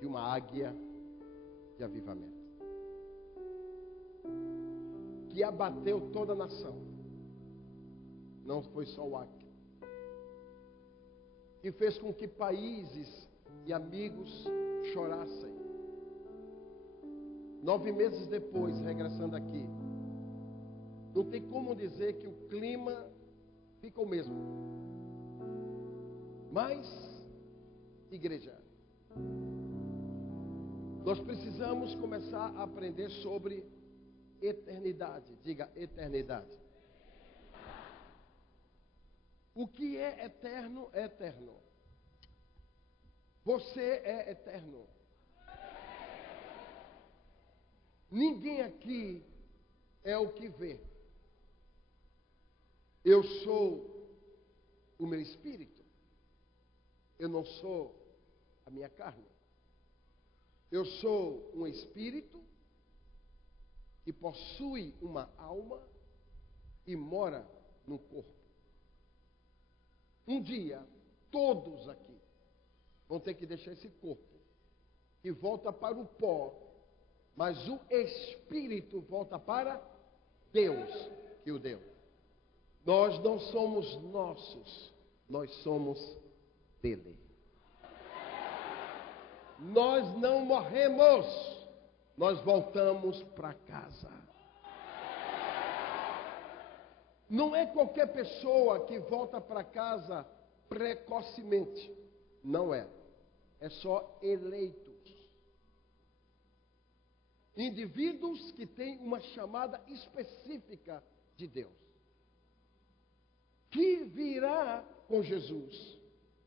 de uma águia de avivamento, que abateu toda a nação. Não foi só o Acre, que fez com que países e amigos chorassem. 9 meses depois, regressando aqui, não tem como dizer que o clima fica o mesmo. Mas, igreja, nós precisamos começar a aprender sobre eternidade. Diga, eternidade. O que é eterno é eterno. Você é eterno. Ninguém aqui é o que vê. Eu sou o meu espírito. Eu não sou a minha carne. Eu sou um espírito que possui uma alma e mora no corpo. Um dia, todos aqui vão ter que deixar esse corpo, que volta para o pó, mas o espírito volta para Deus, que o deu. Nós não somos nossos, nós somos dele. Nós não morremos, nós voltamos para casa. Não é qualquer pessoa que volta para casa precocemente. Não é. É só eleitos. Indivíduos que têm uma chamada específica de Deus. Que virá com Jesus.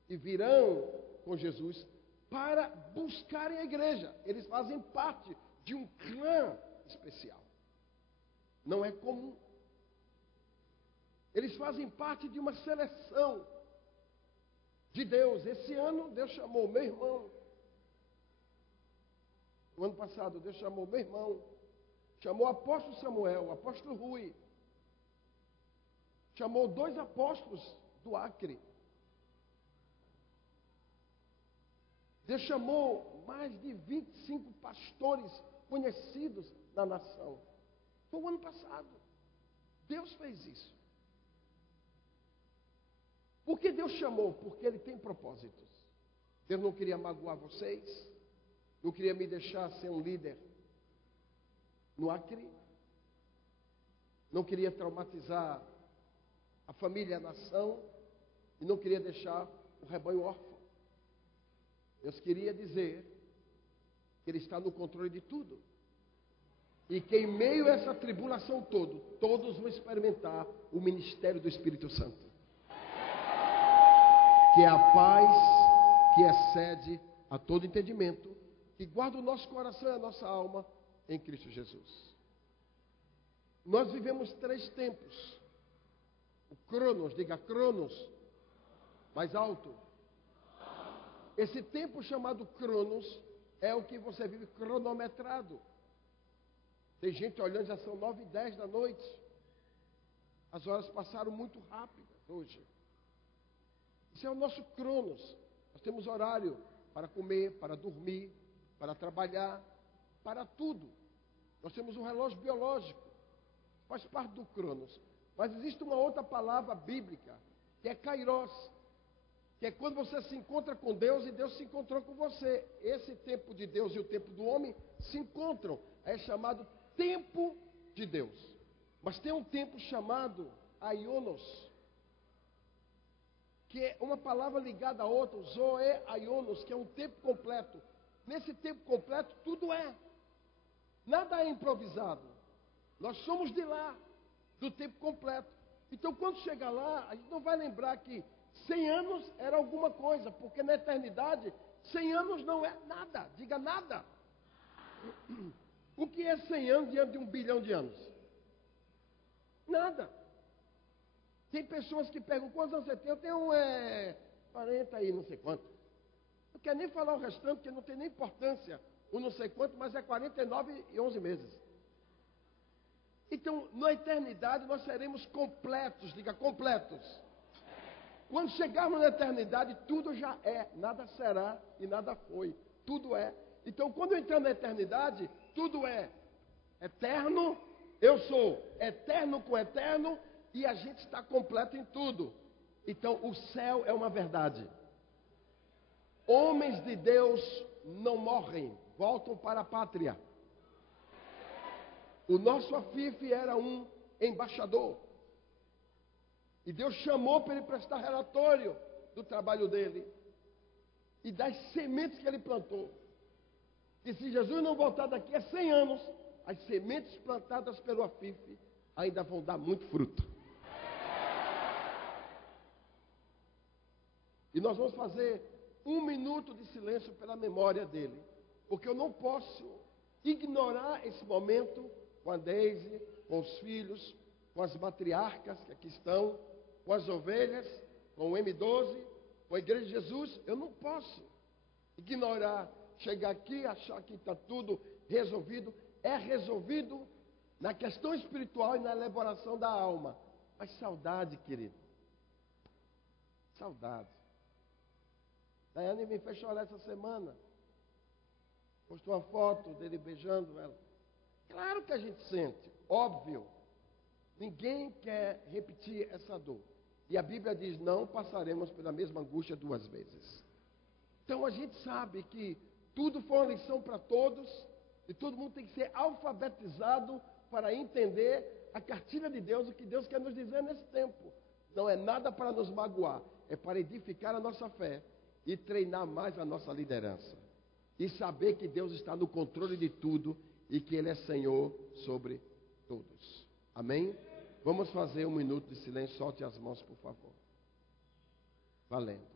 E virão com Jesus para buscarem a igreja. Eles fazem parte de um clã especial. Não é comum. Eles fazem parte de uma seleção de Deus. Esse ano, Deus chamou meu irmão. O ano passado, Deus chamou meu irmão. Chamou o apóstolo Samuel, o apóstolo Rui. Chamou 2 apóstolos do Acre. Deus chamou mais de 25 pastores conhecidos da nação. Foi o ano passado. Deus fez isso. Por que Deus chamou? Porque Ele tem propósitos. Deus não queria magoar vocês. Não queria me deixar ser um líder no Acre. Não queria traumatizar a família, a nação. E não queria deixar o rebanho órfão. Deus queria dizer que Ele está no controle de tudo. E que em meio a essa tribulação todos vão experimentar o ministério do Espírito Santo. Que é a paz que excede a todo entendimento, que guarda o nosso coração e a nossa alma em Cristo Jesus. Nós vivemos 3 tempos. O Cronos, diga Cronos, mais alto. Esse tempo chamado Cronos é o que você vive cronometrado. Tem gente olhando, já são 9h10 da noite. As horas passaram muito rápidas hoje. Isso é o nosso Cronos. Nós temos horário para comer, para dormir, para trabalhar, para tudo. Nós temos um relógio biológico. Faz parte do Cronos. Mas existe uma outra palavra bíblica, que é Kairos. Que é quando você se encontra com Deus e Deus se encontrou com você. Esse tempo de Deus e o tempo do homem se encontram. É chamado tempo de Deus. Mas tem um tempo chamado Aionos, que é uma palavra ligada a outra, Zoe Aionos, que é um tempo completo. Nesse tempo completo, tudo é. Nada é improvisado. Nós somos de lá, do tempo completo. Então, quando chegar lá, a gente não vai lembrar que 100 anos era alguma coisa, porque na eternidade, 100 anos não é nada. Diga nada. O que é 100 anos diante de 1 bilhão de anos? Nada. Tem pessoas que perguntam, quantos anos você tem? Eu tenho 40 e não sei quanto. Não quero nem falar o restante, porque não tem nem importância o não sei quanto, mas é 49 e 11 meses. Então, na eternidade, nós seremos completos, diga completos. Quando chegarmos na eternidade, tudo já é, nada será e nada foi. Tudo é. Então, quando entramos na eternidade, tudo é eterno. Eu sou eterno com eterno e a gente está completo em tudo. Então, o céu é uma verdade. Homens de Deus não morrem, voltam para a pátria. O nosso Afife era um embaixador. E Deus chamou para ele prestar relatório do trabalho dele e das sementes que ele plantou. E se Jesus não voltar daqui a 100 anos, as sementes plantadas pelo Afife ainda vão dar muito fruto. E nós vamos fazer 1 minuto de silêncio pela memória dele, porque eu não posso ignorar esse momento com a Deise, com os filhos, com as matriarcas que aqui estão, com as ovelhas, com o M12, com a Igreja de Jesus. Eu não posso ignorar, chegar aqui e achar que está tudo resolvido. É resolvido na questão espiritual e na elaboração da alma. Mas saudade, querido. Saudade. Daiane me fez chorar essa semana. Postou uma foto dele beijando ela. Claro que a gente sente, óbvio. Ninguém quer repetir essa dor. E a Bíblia diz, não passaremos pela mesma angústia 2 vezes. Então a gente sabe que tudo foi uma lição para todos. E todo mundo tem que ser alfabetizado para entender a cartilha de Deus, o que Deus quer nos dizer nesse tempo. Não é nada para nos magoar, é para edificar a nossa fé e treinar mais a nossa liderança. E saber que Deus está no controle de tudo e que Ele é Senhor sobre todos. Amém? Vamos fazer 1 minuto de silêncio. Solte as mãos, por favor. Valendo.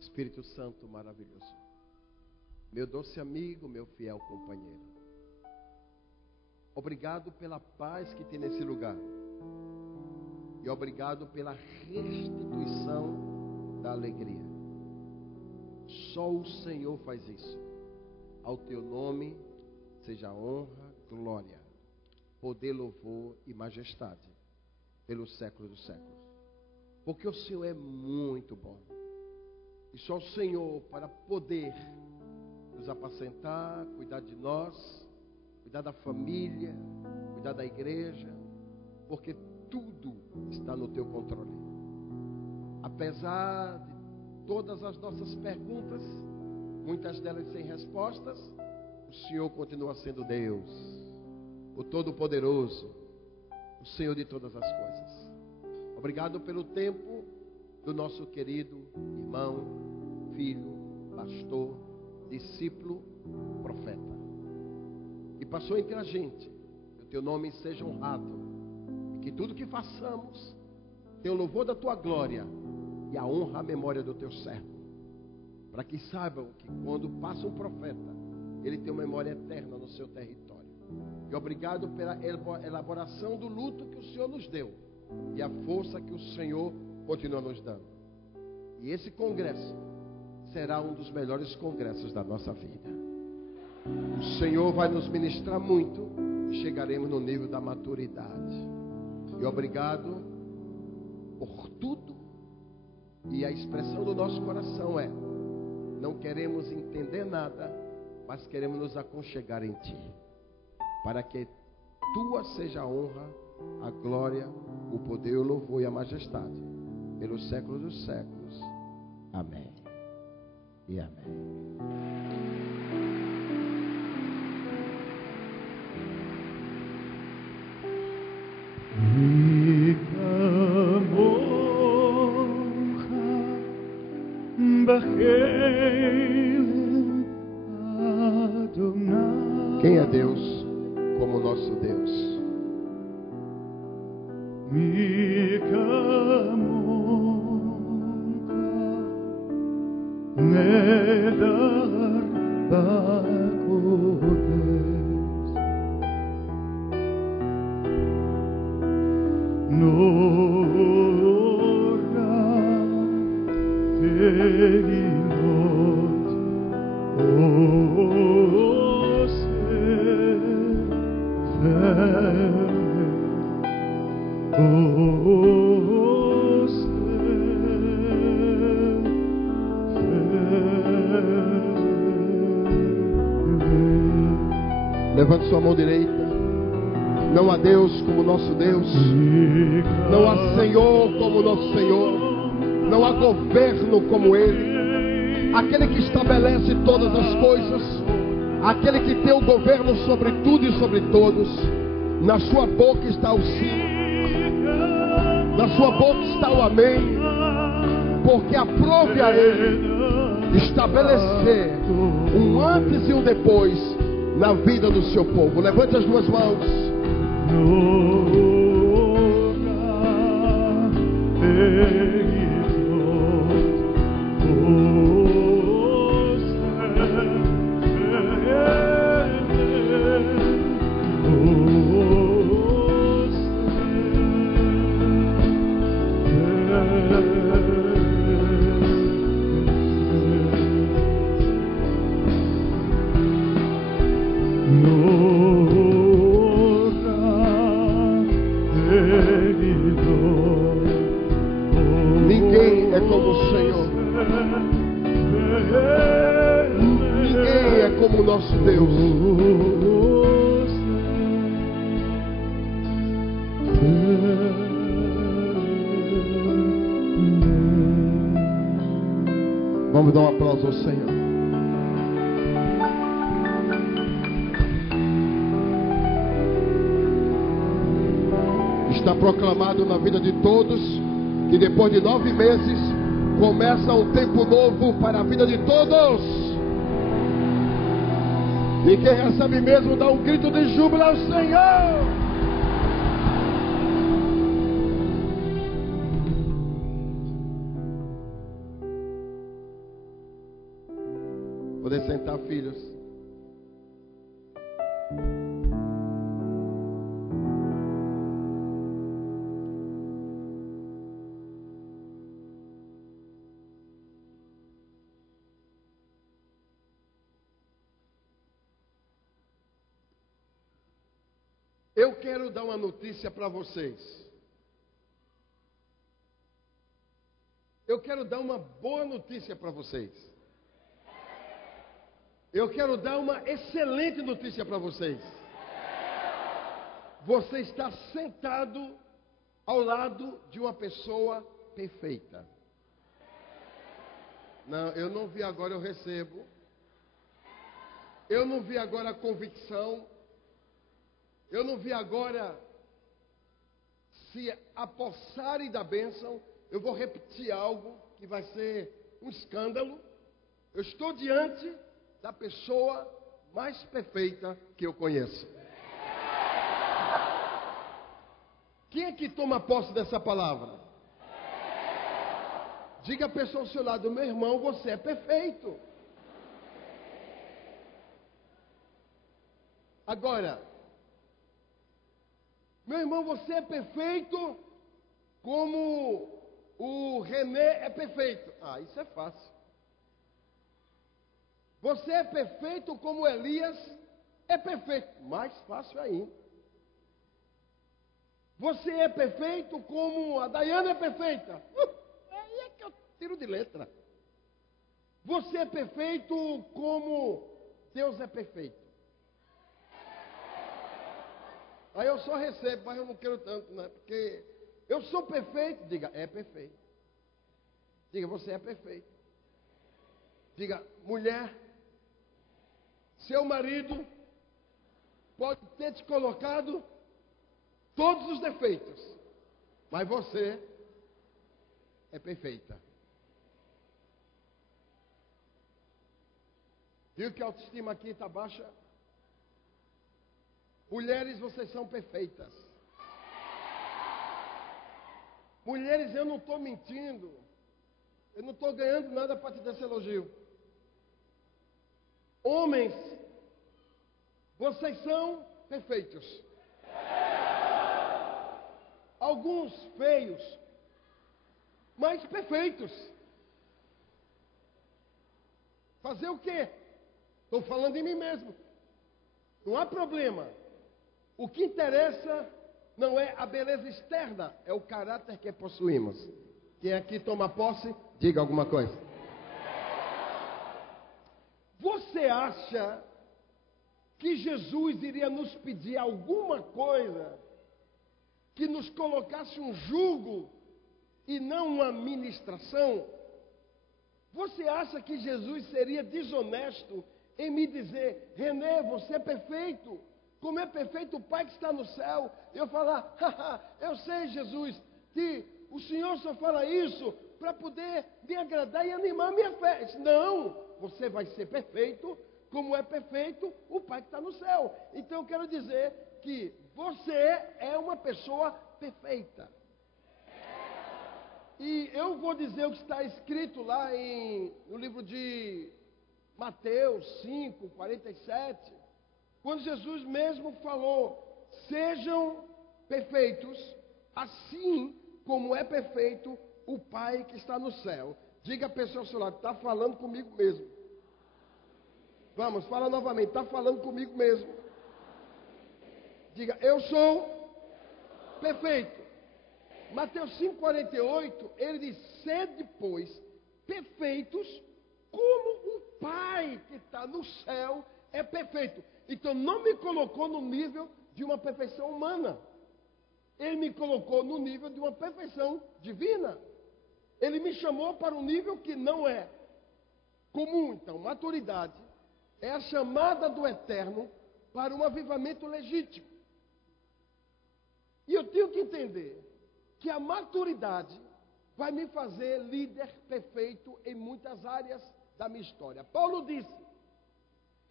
Espírito Santo maravilhoso, meu doce amigo, meu fiel companheiro, obrigado pela paz que tem nesse lugar e obrigado pela restituição da alegria. Só o Senhor faz isso. Ao teu nome seja honra, glória, poder, louvor e majestade pelos séculos dos séculos, porque o Senhor é muito bom. E só o Senhor para poder nos apacentar, cuidar de nós, cuidar da família, cuidar da igreja, porque tudo está no teu controle. Apesar de todas as nossas perguntas, muitas delas sem respostas, o Senhor continua sendo Deus, o Todo-Poderoso, o Senhor de todas as coisas. Obrigado pelo tempo do nosso querido irmão, filho, pastor, discípulo, profeta, que passou entre a gente. Que o teu nome seja honrado e que tudo que façamos tenha o louvor da tua glória e a honra à memória do teu servo, para que saibam que quando passa um profeta, ele tem uma memória eterna no seu território. E obrigado pela elaboração do luto que o Senhor nos deu e a força que o Senhor continua nos dando. E esse congresso será um dos melhores congressos da nossa vida. O Senhor vai nos ministrar muito e chegaremos no nível da maturidade. E obrigado por tudo. E a expressão do nosso coração é: não queremos entender nada, mas queremos nos aconchegar em Ti, para que Tua seja a honra, a glória, o poder, o louvor e a majestade pelos séculos dos séculos. Amém. e amém. Quem é Deus como nosso Deus? Levante sua mão direita. Não há Deus como nosso Deus. Não há Senhor como nosso Senhor. Não há governo como Ele. Aquele que estabelece todas as coisas. Aquele que tem o governo sobre tudo e sobre todos. Na sua boca está o sim. Na sua boca está o amém. Porque aprove a Ele estabelecer um antes e um depois na vida do seu povo. Levante as duas mãos. Ninguém é como o Senhor. Ninguém é como o nosso Deus. Vamos dar um aplauso ao Senhor. Está proclamado na vida de todos que depois de 9 meses começa um tempo novo para a vida de todos. E quem recebe mesmo dá um grito de júbilo ao Senhor. Poder sentar, filhos. Eu quero dar uma notícia para vocês. Eu quero dar uma boa notícia para vocês. Eu quero dar uma excelente notícia para vocês. Você está sentado ao lado de uma pessoa perfeita. Não, eu não vi agora, eu recebo. Eu não vi agora a convicção. Eu não vi agora se apossarem da bênção. Eu vou repetir algo que vai ser um escândalo. Eu estou diante da pessoa mais perfeita que eu conheço. Quem é que toma posse dessa palavra? Diga a pessoa ao seu lado: meu irmão, você é perfeito. Agora, meu irmão, você é perfeito como o René é perfeito. Ah, isso é fácil. Você é perfeito como Elias é perfeito. Mais fácil ainda. Você é perfeito como a Daiane é perfeita. Aí é que eu tiro de letra. Você é perfeito como Deus é perfeito. Aí eu só recebo, mas eu não quero tanto, né? Porque eu sou perfeito. Diga, é perfeito. Diga, você é perfeito. Diga, mulher, seu marido pode ter te colocado todos os defeitos, mas você é perfeita. Viu que a autoestima aqui está baixa? Mulheres, vocês são perfeitas. Mulheres, eu não estou mentindo. Eu não estou ganhando nada para te dar esse elogio. Homens, vocês são perfeitos. Alguns feios, mas perfeitos. Fazer o quê? Estou falando de mim mesmo. Não há problema. O que interessa não é a beleza externa, é o caráter que possuímos. Quem aqui toma posse, diga alguma coisa. Você acha que Jesus iria nos pedir alguma coisa que nos colocasse um jugo e não uma ministração? Você acha que Jesus seria desonesto em me dizer, René, você é perfeito, como é perfeito o Pai que está no céu? Eu falar, eu sei, Jesus, que o Senhor só fala isso para poder me agradar e animar a minha fé. Não, você vai ser perfeito, como é perfeito o Pai que está no céu. Então eu quero dizer que você é uma pessoa perfeita. E eu vou dizer o que está escrito lá no livro de Mateus 5, 47, quando Jesus mesmo falou, sejam perfeitos, assim como é perfeito o Pai que está no céu. Diga a pessoa ao seu lado, está falando comigo mesmo. Vamos, fala novamente, está falando comigo mesmo. Diga, eu sou perfeito. Mateus 5,48, ele diz, sede, pois, perfeitos, como o Pai que está no céu é perfeito. Então não me colocou no nível de uma perfeição humana. Ele me colocou no nível de uma perfeição divina. Ele me chamou para um nível que não é comum. Então, maturidade é a chamada do eterno para um avivamento legítimo. E eu tenho que entender que a maturidade vai me fazer líder perfeito em muitas áreas da minha história. Paulo disse,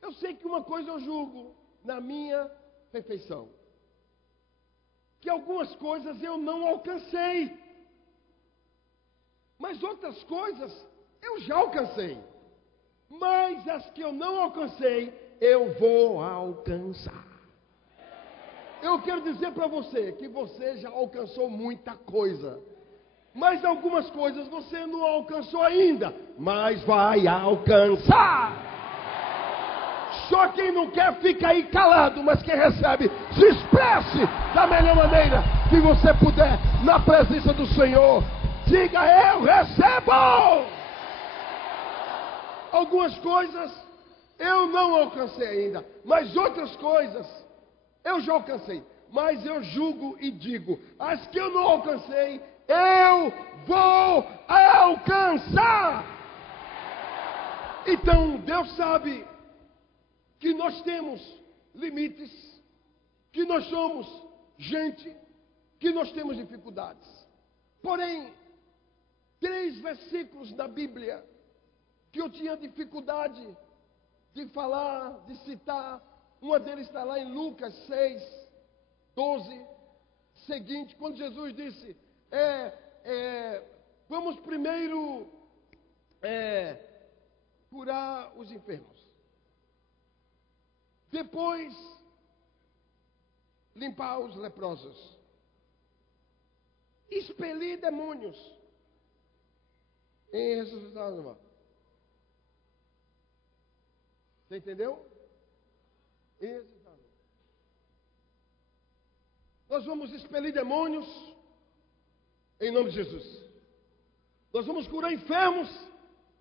eu sei que uma coisa eu julgo na minha perfeição, que algumas coisas eu não alcancei, mas outras coisas eu já alcancei, mas as que eu não alcancei, eu vou alcançar. Eu quero dizer para você que você já alcançou muita coisa, mas algumas coisas você não alcançou ainda, mas vai alcançar. Só quem não quer fica aí calado, mas quem recebe, se expresse da melhor maneira que você puder, na presença do Senhor. Diga, eu recebo. Algumas coisas eu não alcancei ainda, mas outras coisas eu já alcancei. Mas eu julgo e digo, as que eu não alcancei, eu vou alcançar. Então, Deus sabe que nós temos limites, que nós somos gente, que nós temos dificuldades. Porém, 3 versículos da Bíblia que eu tinha dificuldade de falar, de citar. Uma deles está lá em Lucas 6, 12, seguinte, quando Jesus disse, vamos primeiro curar os enfermos. Depois, limpar os leprosos. Expelir demônios. E ressuscitar os mortos. Você entendeu? E ressuscitar. Nós vamos expelir demônios em nome de Jesus. Nós vamos curar enfermos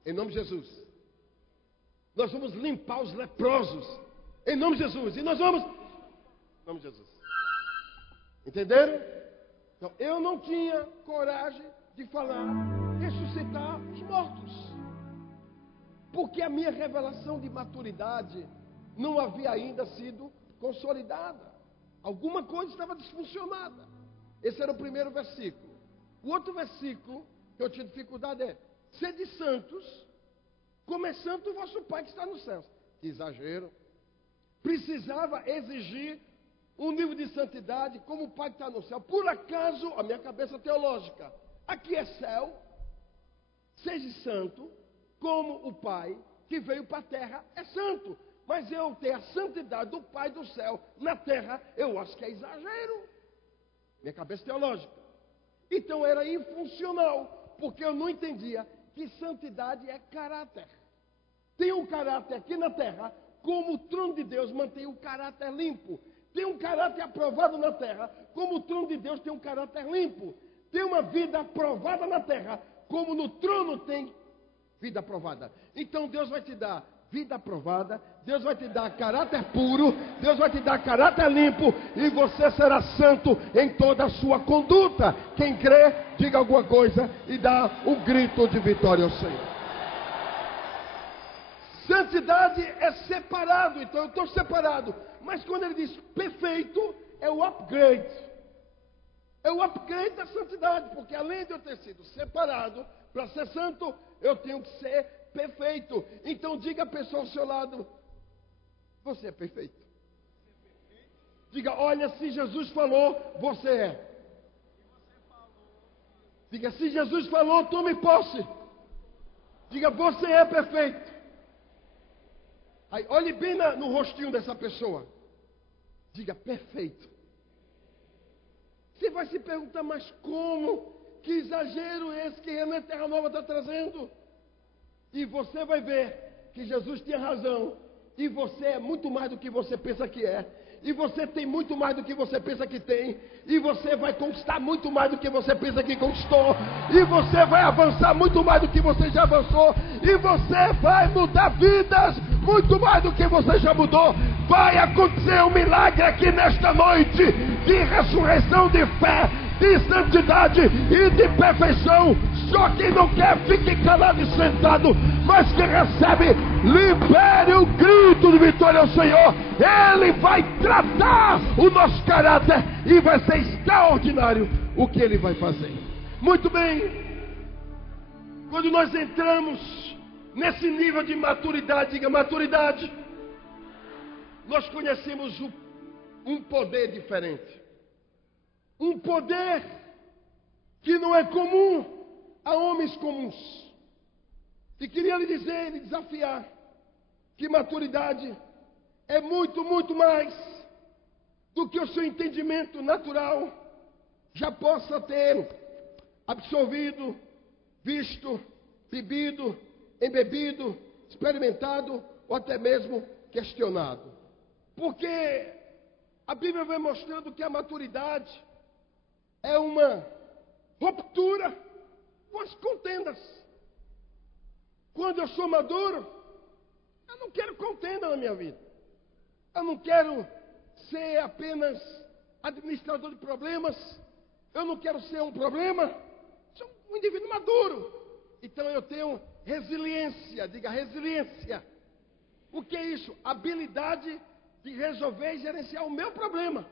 em nome de Jesus. Nós vamos limpar os leprosos em nome de Jesus. E nós vamos em nome de Jesus. Entenderam? Então, eu não tinha coragem de falar ressuscitar os mortos. Porque a minha revelação de maturidade não havia ainda sido consolidada. Alguma coisa estava disfuncionada. Esse era o primeiro versículo. O outro versículo que eu tinha dificuldade é: sede santos, como é santo o vosso Pai que está nos céus. Que exagero. Precisava exigir um nível de santidade como o Pai que está no céu. Por acaso, a minha cabeça teológica, aqui é céu, seja santo, como o Pai que veio para a terra é santo. Mas eu ter a santidade do Pai do céu na terra, eu acho que é exagero. Minha cabeça teológica. Então era infuncional, porque eu não entendia que santidade é caráter. Tem um caráter aqui na terra, como o trono de Deus mantém o caráter limpo. Tem um caráter aprovado na terra, como o trono de Deus tem um caráter limpo. Tem uma vida aprovada na terra, como no trono tem vida aprovada. Então Deus vai te dar vida aprovada, Deus vai te dar caráter puro, Deus vai te dar caráter limpo, e você será santo em toda a sua conduta. Quem crê, diga alguma coisa e dá um grito de vitória ao Senhor. Santidade é separado, então eu estou separado. Mas quando ele diz perfeito, é o upgrade. É o upgrade da santidade, porque além de eu ter sido separado para ser santo, eu tenho que ser perfeito. Então diga a pessoa ao seu lado: você é perfeito. Diga: olha, se Jesus falou, você é. Diga: se Jesus falou, tome posse. Diga: você é perfeito. Aí, olhe bem no rostinho dessa pessoa. Diga: perfeito. Você vai se perguntar: mas como? Que exagero esse que a Terra Nova está trazendo? E você vai ver que Jesus tinha razão. E você é muito mais do que você pensa que é. E você tem muito mais do que você pensa que tem. E você vai conquistar muito mais do que você pensa que conquistou. E você vai avançar muito mais do que você já avançou. E você vai mudar vidas muito mais do que você já mudou. Vai acontecer um milagre aqui nesta noite de ressurreição de fé, de santidade e de perfeição. Só quem não quer, fique calado e sentado, mas quem recebe, libere o grito de vitória ao Senhor. Ele vai tratar o nosso caráter e vai ser extraordinário o que Ele vai fazer. Muito bem, quando nós entramos nesse nível de maturidade, diga maturidade, nós conhecemos um poder diferente. Um poder que não é comum a homens comuns. E queria lhe dizer, lhe desafiar, que maturidade é muito, muito mais do que o seu entendimento natural já possa ter absorvido, visto, bebido, embebido, experimentado ou até mesmo questionado. Porque a Bíblia vai mostrando que a maturidade é uma ruptura com as contendas. Quando eu sou maduro, eu não quero contenda na minha vida. Eu não quero ser apenas administrador de problemas. Eu não quero ser um problema. Sou um indivíduo maduro. Então eu tenho resiliência. Diga resiliência. O que é isso? Habilidade de resolver e gerenciar o meu problema.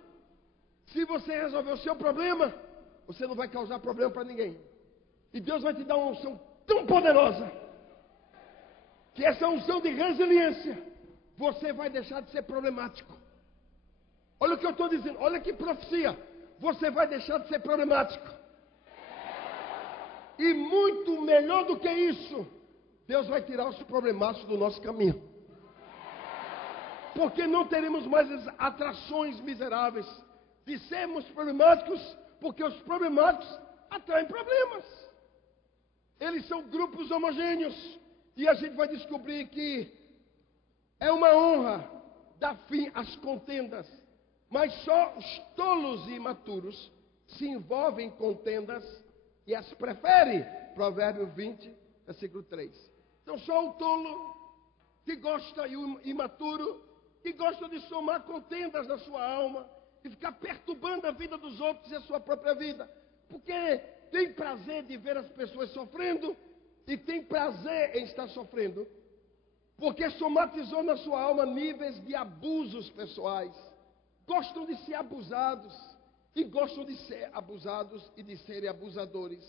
Se você resolver o seu problema, você não vai causar problema para ninguém. E Deus vai te dar uma unção tão poderosa, que essa unção de resiliência, você vai deixar de ser problemático. Olha o que eu estou dizendo, olha que profecia. Você vai deixar de ser problemático. E muito melhor do que isso, Deus vai tirar os problemáticos do nosso caminho. Porque não teremos mais as atrações miseráveis de sermos problemáticos, porque os problemáticos atraem problemas. Eles são grupos homogêneos. E a gente vai descobrir que é uma honra dar fim às contendas. Mas só os tolos e imaturos se envolvem em contendas e as prefere. Provérbio 20, versículo 3. Então só o tolo que gosta e o imaturo que gosta de somar contendas na sua alma e ficar perturbando a vida dos outros e a sua própria vida. Porque tem prazer de ver as pessoas sofrendo e tem prazer em estar sofrendo. porque somatizou na sua alma níveis de abusos pessoais. Gostam de ser abusados e gostam de ser abusados e de serem abusadores.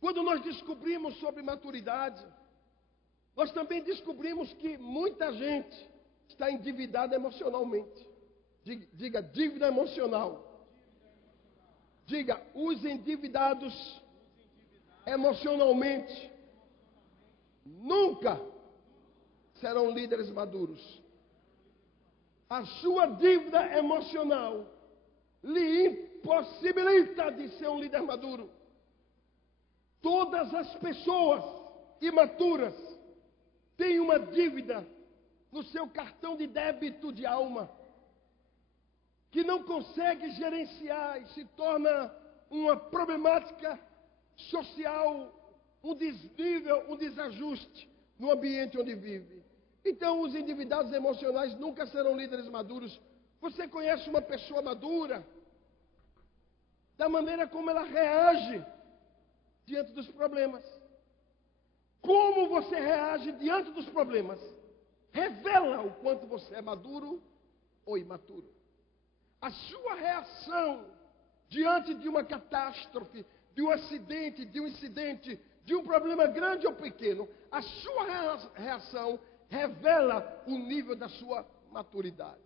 Quando nós descobrimos sobre maturidade, nós também descobrimos que muita gente está endividada emocionalmente. Diga, dívida emocional. Diga, os endividados emocionalmente nunca serão líderes maduros. A sua dívida emocional lhe impossibilita de ser um líder maduro. Todas as pessoas imaturas têm uma dívida no seu cartão de débito de alma, que não consegue gerenciar e se torna uma problemática social, um desnível, um desajuste no ambiente onde vive. Então, os endividados emocionais nunca serão líderes maduros. Você conhece uma pessoa madura? Da maneira como ela reage diante dos problemas. Como você reage diante dos problemas revela o quanto você é maduro ou imaturo. A sua reação diante de uma catástrofe, de um acidente, de um incidente, de um problema grande ou pequeno, a sua reação revela o nível da sua maturidade.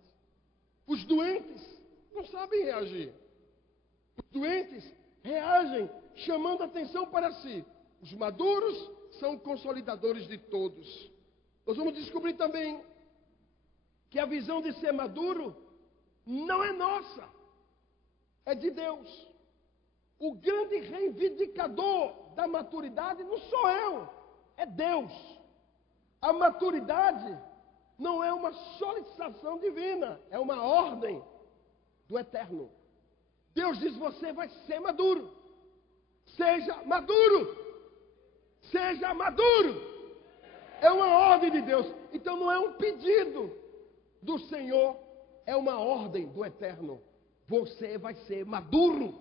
Os doentes não sabem reagir. Os doentes reagem chamando atenção para si. Os maduros são consolidadores de todos. Nós vamos descobrir também que a visão de ser maduro não é nossa, é de Deus. O grande reivindicador da maturidade não sou eu, é Deus. A maturidade não é uma solicitação divina, é uma ordem do Eterno. Deus diz: você vai ser maduro. Seja maduro. Seja maduro. É uma ordem de Deus. Então não é um pedido do Senhor, é uma ordem do Eterno. Você vai ser maduro.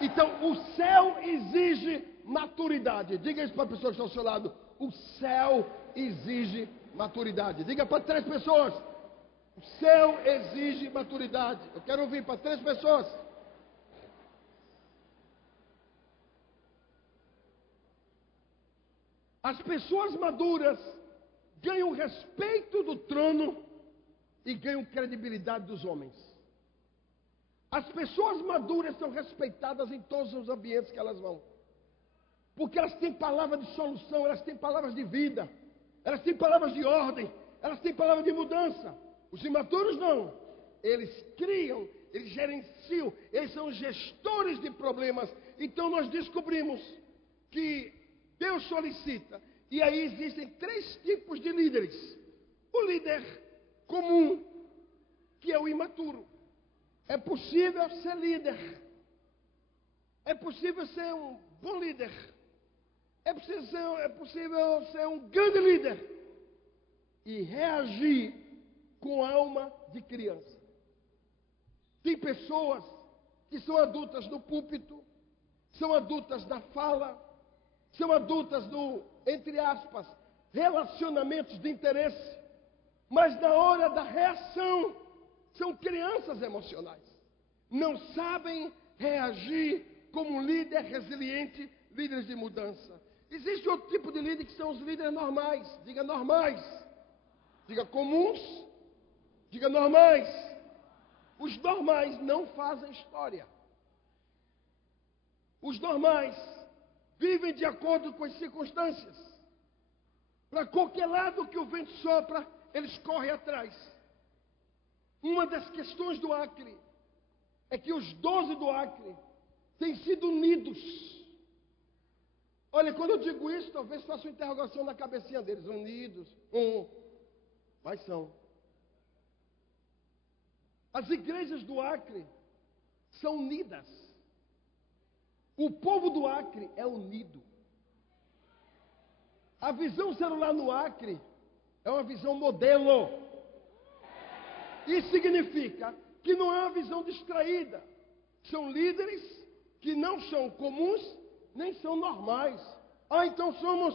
Então o céu exige maturidade. Diga isso para a pessoa que está ao seu lado. O céu exige maturidade. Diga para 3 pessoas. O céu exige maturidade. Eu quero ouvir para 3 pessoas. As pessoas maduras ganham respeito do trono e ganham credibilidade dos homens. As pessoas maduras são respeitadas em todos os ambientes que elas vão. Porque elas têm palavra de solução, elas têm palavras de vida, elas têm palavras de ordem, elas têm palavra de mudança. Os imaturos não. Eles criam, eles gerenciam, eles são gestores de problemas. Então nós descobrimos que Deus solicita. E aí existem 3 tipos de líderes. O líder comum, que é o imaturo. É possível ser líder. É possível ser um bom líder. É possível ser um grande líder. E reagir com alma de criança. Tem pessoas que são adultas no púlpito, são adultas na fala, são adultas no, entre aspas, relacionamentos de interesse, mas na hora da reação, são crianças emocionais. Não sabem reagir como um líder resiliente, líderes de mudança. Existe outro tipo de líder que são os líderes normais. Diga normais. Diga comuns. Diga normais. Os normais não fazem história. Os normais vivem de acordo com as circunstâncias. Para qualquer lado que o vento sopra, eles correm atrás. Uma das questões do Acre é que os 12 do Acre têm sido unidos. Olha, quando eu digo isso, talvez faça uma interrogação na cabecinha deles. Unidos, mas são. As igrejas do Acre são unidas. O povo do Acre é unido. A visão celular no Acre é uma visão modelo. Isso significa que não é uma visão distraída. São líderes que não são comuns, nem são normais. Então somos